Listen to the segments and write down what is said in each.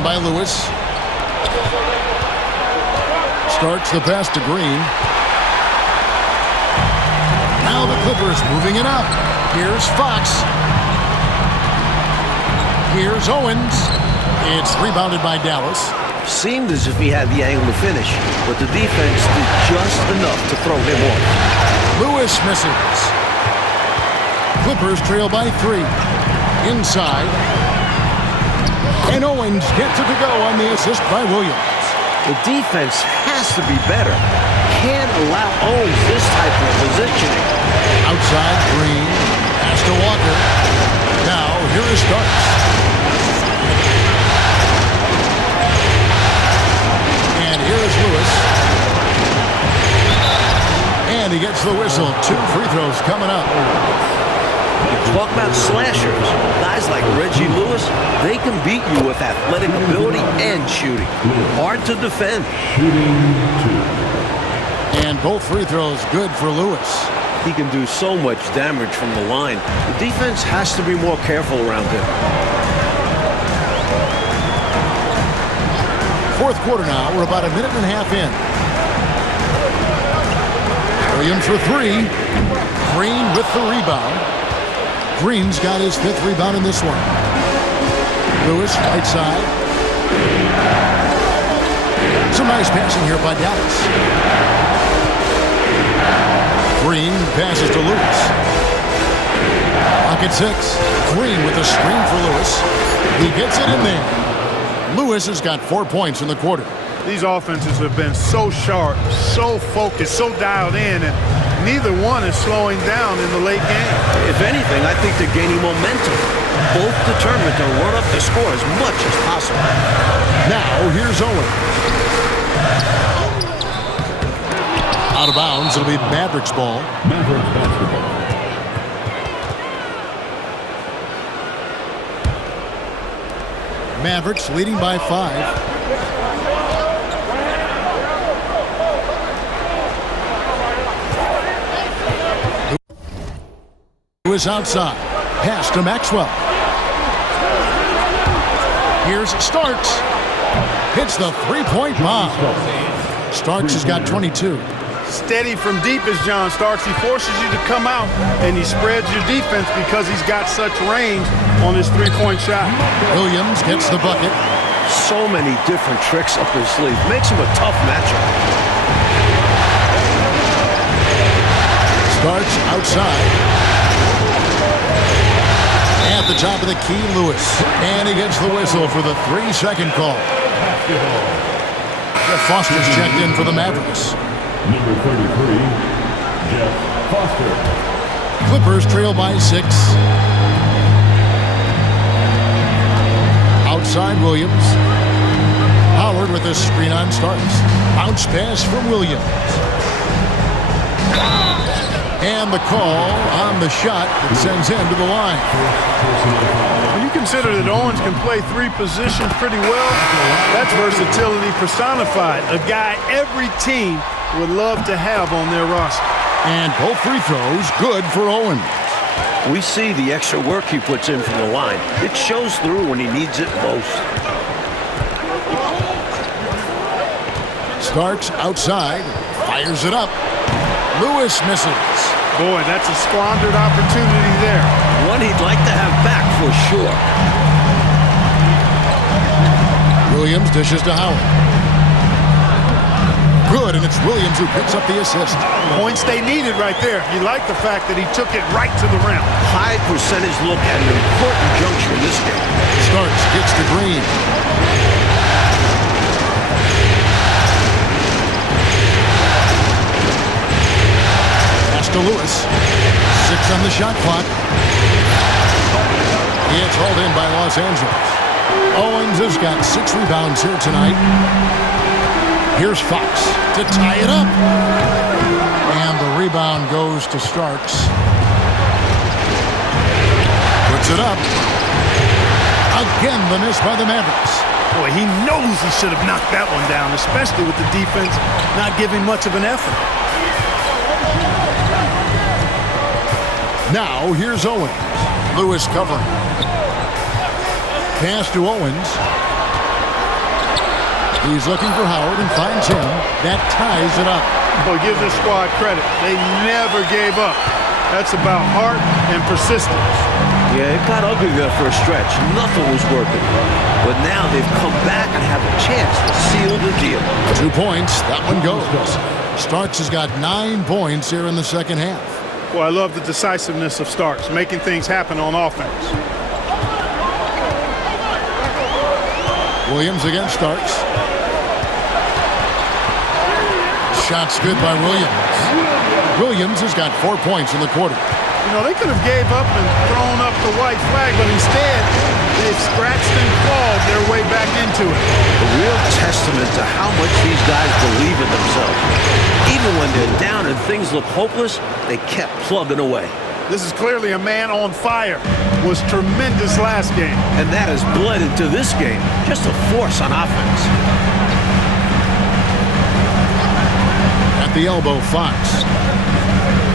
Run by Lewis. Starts the pass to Green. Now the Clippers moving it up. Here's Fox. Here's Owens. It's rebounded by Dallas. Seemed as if he had the angle to finish, but the defense did just enough to throw him off. Lewis misses. Clippers trail by 3. Inside. And Owens gets it to go on the assist by Williams. The defense has to be better. Can't allow Owens this type of positioning. Outside, Green. Pass to Walker. Now, here is Starks. And here is Lewis. And he gets the whistle. 2 free throws coming up. Talk about slashers. Guys like Reggie Lewis, they can beat you with athletic ability and shooting. Hard to defend. And both free throws good for Lewis. He can do so much damage from the line. The defense has to be more careful around him. Fourth quarter now. We're about a minute and a half in. Williams for 3. Green with the rebound. Green's got his 5th rebound in this one. Lewis, right side. Some nice passing here by Dallas. Green passes to Lewis. Pocket 6. Green with a screen for Lewis. He gets it in there. Lewis has got 4 points in the quarter. These offenses have been so sharp, so focused, so dialed in, and neither one is slowing down in the late game. If anything, I think they're gaining momentum. Both determined to run up the score as much as possible. Now, here's Owen. Out of bounds, it'll be Mavericks ball. Mavericks basketball. Mavericks leading by 5. Is outside. Pass to Maxwell. Here's Starks. Hits the 3-point bomb. Starks has got 22. Steady from deep is John Starks. He forces you to come out, and he spreads your defense because he's got such range on his 3-point shot. Williams gets the bucket. So many different tricks up his sleeve. Makes him a tough matchup. Starks outside. At the top of the key, Lewis. And he gets the whistle for the 3-second call. Jeff Foster's checked in for the Mavericks. Number 33, Jeff Foster. Clippers trail by 6. Outside, Williams. Howard with a screen on Starks. Bounce pass from Williams. And the call on the shot that sends him to the line. When you consider that Owens can play 3 positions pretty well, that's versatility personified. A guy every team would love to have on their roster. And both free throws good for Owens. We see the extra work he puts in from the line. It shows through when he needs it most. Starks outside. Fires it up. Lewis misses. Boy, that's a squandered opportunity there. One he'd like to have back for sure. Williams dishes to Howard. Good, and it's Williams who picks up the assist. Points they needed right there. You like the fact that he took it right to the rim. High percentage look at an important juncture in this game. Starks gets to Green. To Lewis. 6 on the shot clock. It's hauled in by Los Angeles. Owens has got 6 rebounds here tonight. Here's Fox to tie it up. And the rebound goes to Starks. Puts it up. Again, the miss by the Mavericks. Boy, he knows he should have knocked that one down, especially with the defense not giving much of an effort. Now, here's Owens. Lewis covering. Pass to Owens. He's looking for Howard and finds him. That ties it up. Boy, give this squad credit. They never gave up. That's about heart and persistence. Yeah, it got ugly there for a stretch. Nothing was working. But now they've come back and have a chance to seal the deal. 2 points. That one goes. Starks has got 9 points here in the second half. Well, I love the decisiveness of Starks, making things happen on offense. Williams against Starks. Shot's good by Williams. Williams has got 4 points in the quarter. You know, they could have gave up and thrown up the white flag, but instead, they've scratched and clawed their way back into it. A real testament to how much these guys believe in themselves. Even when they're down and things look hopeless, they kept plugging away. This is clearly a man on fire. Was tremendous last game. And that has bled into this game. Just a force on offense. At the elbow, Fox.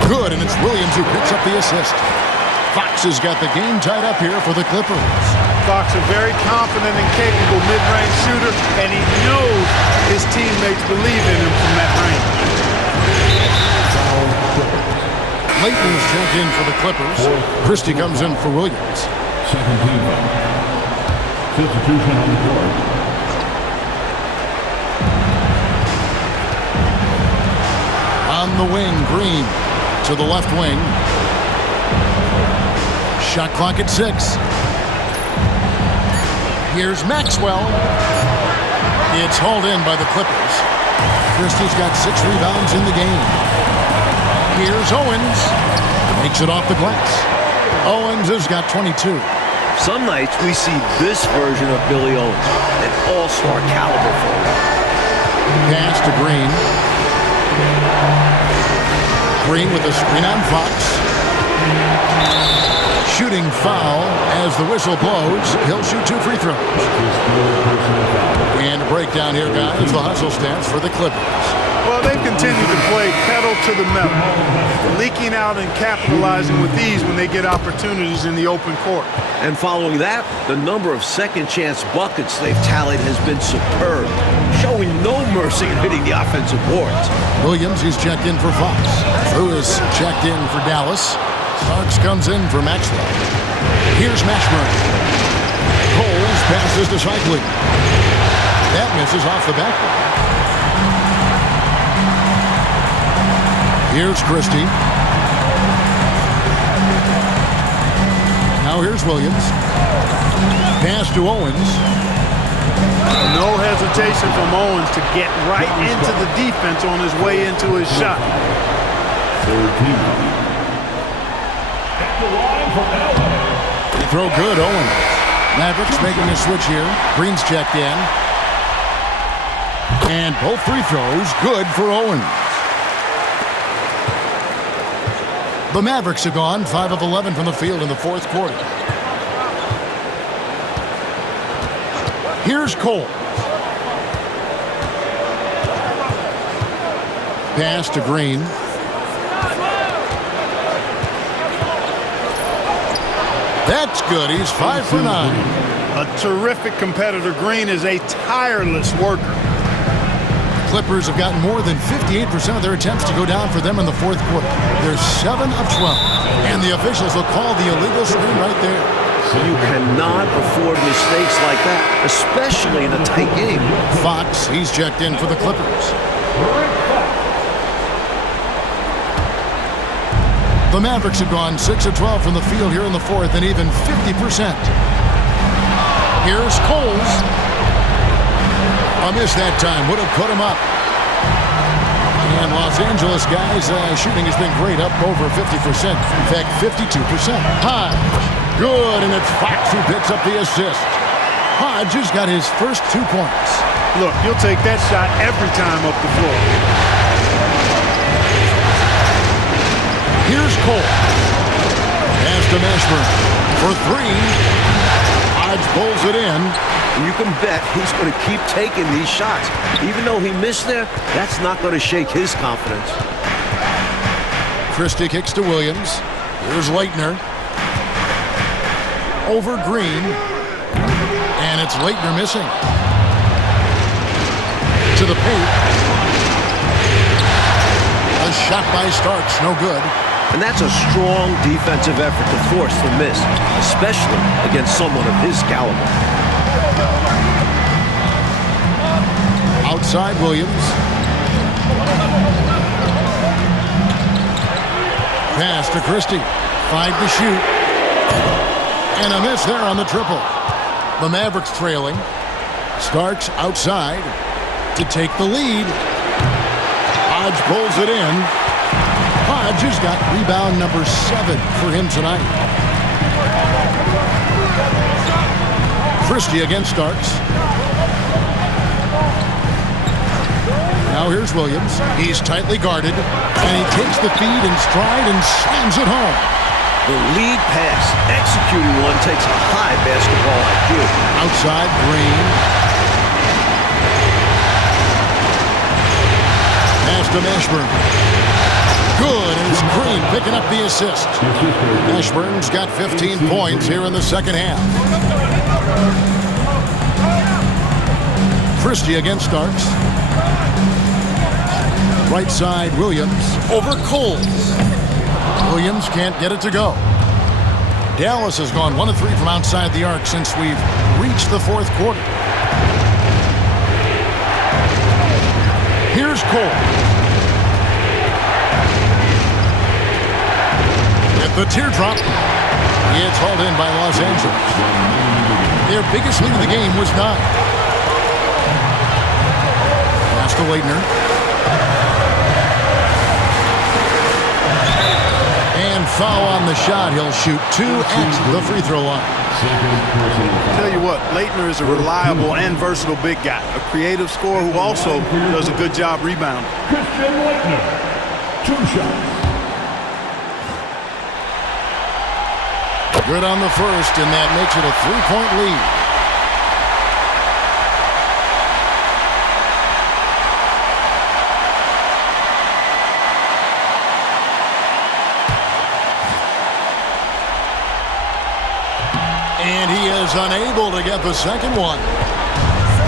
Good, and it's Williams who picks up the assist. Fox has got the game tied up here for the Clippers. Fox, a very confident and capable mid-range shooter, and he knows his teammates believe in him from that range. Layton's checked in for the Clippers. Christie comes in for Williams. Second team. Substitution on the court. On the wing, Green to the left wing. Shot clock at 6. Here's Maxwell. It's hauled in by the Clippers. Christie's got 6 rebounds in the game. Here's Owens. Makes it off the glass. Owens has got 22. Some nights we see this version of Billy Owens, an all-star caliber forward. Pass to Green. Green with a screen on Fox. Shooting foul as the whistle blows. He'll shoot 2 free throws. And a breakdown here, guys. The hustle stance for the Clippers. Well, they've continued to play pedal to the metal, leaking out and capitalizing with ease when they get opportunities in the open court. And following that, the number of second-chance buckets they've tallied has been superb, showing no mercy in hitting the offensive boards. Williams, he's checked in for Fox. Lewis checked in for Dallas. Starks comes in for Maxwell. Here's Mashburn. Coles passes to Cycling. That misses off the backboard. Here's Christie. Now here's Williams. Pass to Owens. No hesitation from Owens to get right into the defense on his way into his shot. Third team. At the line for LA. Throw good, Owens. Mavericks making a switch here. Green's checked in. And both free throws good for Owens. The Mavericks have gone 5 of 11 from the field in the fourth quarter. Here's Cole. Pass to Green. That's good. He's 5 for 9. A terrific competitor. Green is a tireless worker. Clippers have gotten more than 58% of their attempts to go down for them in the fourth quarter. They're 7 of 12. And the officials will call the illegal screen right there. You cannot afford mistakes like that, especially in a tight game. Fox, he's checked in for the Clippers. The Mavericks have gone 6 of 12 from the field here in the fourth and even 50%. Here's Coles. A miss that time. Would have put him up. And Los Angeles guys, shooting has been great, up over 50%. In fact, 52%. Hodge. Good, and it's Fox who picks up the assist. Hodge has got his first 2 points. Look, you'll take that shot every time up the floor. Here's Cole. Pass to Mashburn for 3. Hodge pulls it in. You can bet he's going to keep taking these shots. Even though he missed there, that's not going to shake his confidence. Christie kicks to Williams. Here's Leitner. Over Green. And it's Leitner missing. into the paint. A shot by Starks, no good. And that's a strong defensive effort to force the miss, especially against someone of his caliber. Outside Williams. Pass to Christie. 5 to shoot. And a miss there on the triple. The Mavericks trailing. Starks outside to take the lead. Hodge pulls it in. Hodge has got rebound number 7 for him tonight. Christie against Starks. Now here's Williams. He's tightly guarded, and he takes the feed in stride and slams it home. The lead pass, executing one, takes a high basketball IQ. Outside, Green. Pass to Mashburn. Good, and it's Green picking up the assist. Mashburn's got 15 points here in the second half. Christie against Starks. Right side, Williams over Coles. Williams can't get it to go. Dallas has gone 1 of 3 from outside the arc since we've reached the fourth quarter. Here's Cole. At the teardrop, it's hauled in by Los Angeles. Their biggest lead of the game was 9. Pass to Leitner. And foul on the shot. He'll shoot 2 at the free throw line. Tell you what, Leitner is a reliable and versatile big guy. A creative scorer who also does a good job rebounding. Christian Leitner, 2 shots. Good on the first, and that makes it a 3-point lead. And he is unable to get the second one.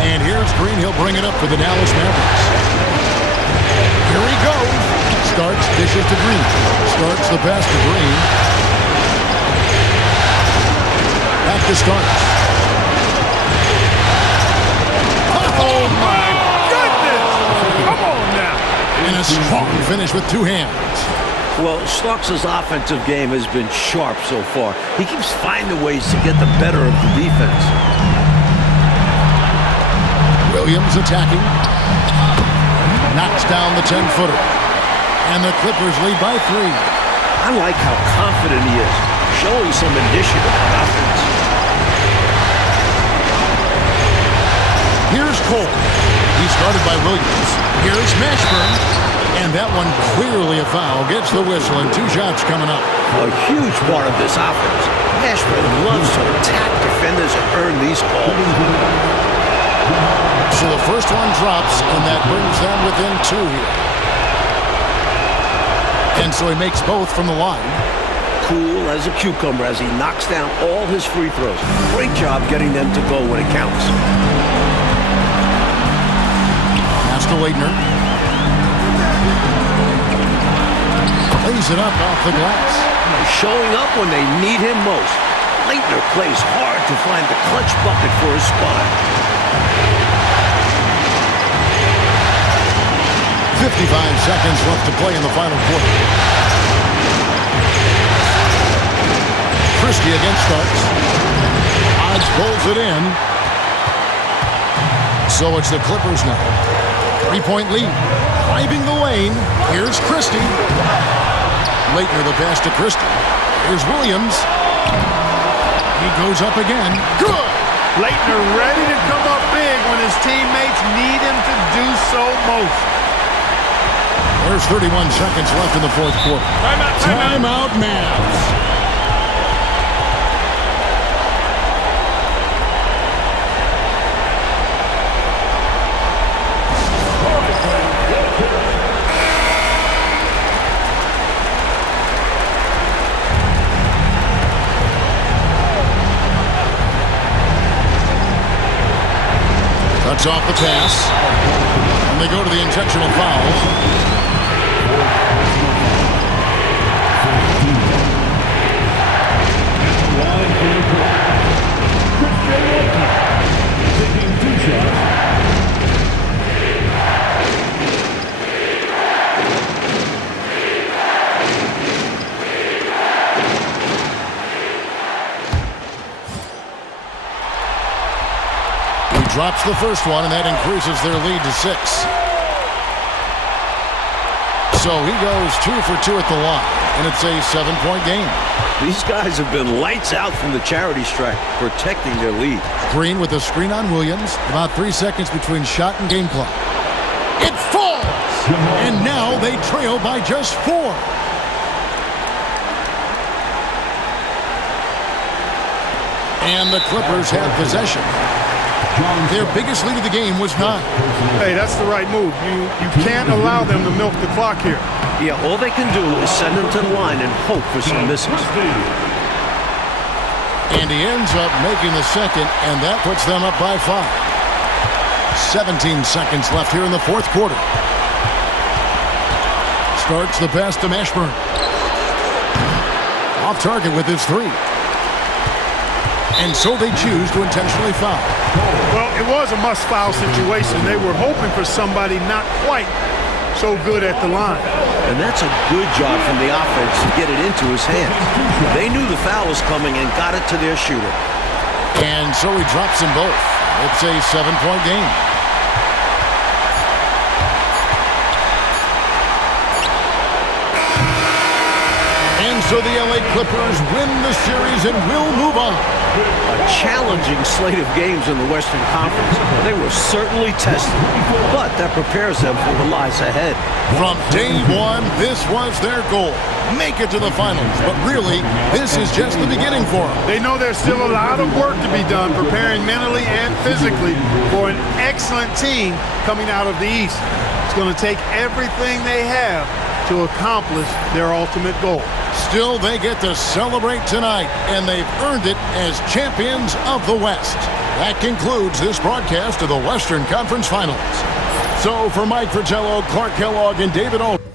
And here's Green. He'll bring it up for the Dallas Mavericks. Here he goes. Starks dishes to Green. Starks the pass to Green. Back to Starks. Oh, my goodness! Come on now. And a strong finish with 2 hands. Well, Starks' offensive game has been sharp so far. He keeps finding ways to get the better of the defense. Williams attacking. Knocks down the 10-footer. And the Clippers lead by 3. I like how confident he is, showing some initiative on offense. Here's Cole. He's guarded by Williams. Here's Mashburn. And that one clearly a foul. Gets the whistle, and 2 shots coming up. A huge part of this offense. Mashburn loves to attack defenders and earn these calls. So the first one drops, and that brings them within 2 here. And so he makes both from the line. Cool as a cucumber as he knocks down all his free throws. Great job getting them to go when it counts. Pass to Leitner. Lays it up off the glass. Showing up when they need him most. Leitner plays hard to find the clutch bucket for his squad. 55 seconds left to play in the final quarter. Christie against Starks. Hodge pulls it in. So it's the Clippers now. 3-point lead. Driving the lane. Here's Christie. Leitner the pass to Christie. Here's Williams. He goes up again. Good! Leitner ready to come up big when his teammates need him to do so most. There's 31 seconds left in the fourth quarter. Timeout, Mavs. Cuts off the pass. And they go to the intentional fouls. Drops the first one, and that increases their lead to 6. So he goes 2 for 2 at the line, and it's a 7-point game. These guys have been lights out from the charity stripe, protecting their lead. Green with a screen on Williams. About 3 seconds between shot and game clock. It falls! And now they trail by just 4. And the Clippers have possession. Their biggest lead of the game was 9. Hey, that's the right move. You can't allow them to milk the clock here. Yeah, all they can do is send them to the line and hope for some misses. And he ends up making the second, and that puts them up by 5. 17 seconds left here in the fourth quarter. Starts the pass to Mashburn. Off target with his 3. And so they choose to intentionally foul. Well, it was a must-foul situation. They were hoping for somebody not quite so good at the line. And that's a good job from the offense to get it into his hands. They knew the foul was coming and got it to their shooter. And so he drops them both. It's a 7-point game. And so the LA Clippers win the series and will move on. A challenging slate of games in the Western Conference. They were certainly tested, but that prepares them for what lies ahead. From day one, this was their goal. Make it to the finals, but really, this is just the beginning for them. They know there's still a lot of work to be done preparing mentally and physically for an excellent team coming out of the East. It's going to take everything they have to accomplish their ultimate goal. Still, they get to celebrate tonight, and they've earned it as champions of the West. That concludes this broadcast of the Western Conference Finals. So for Mike Fratello, Clark Kellogg, and David Olson.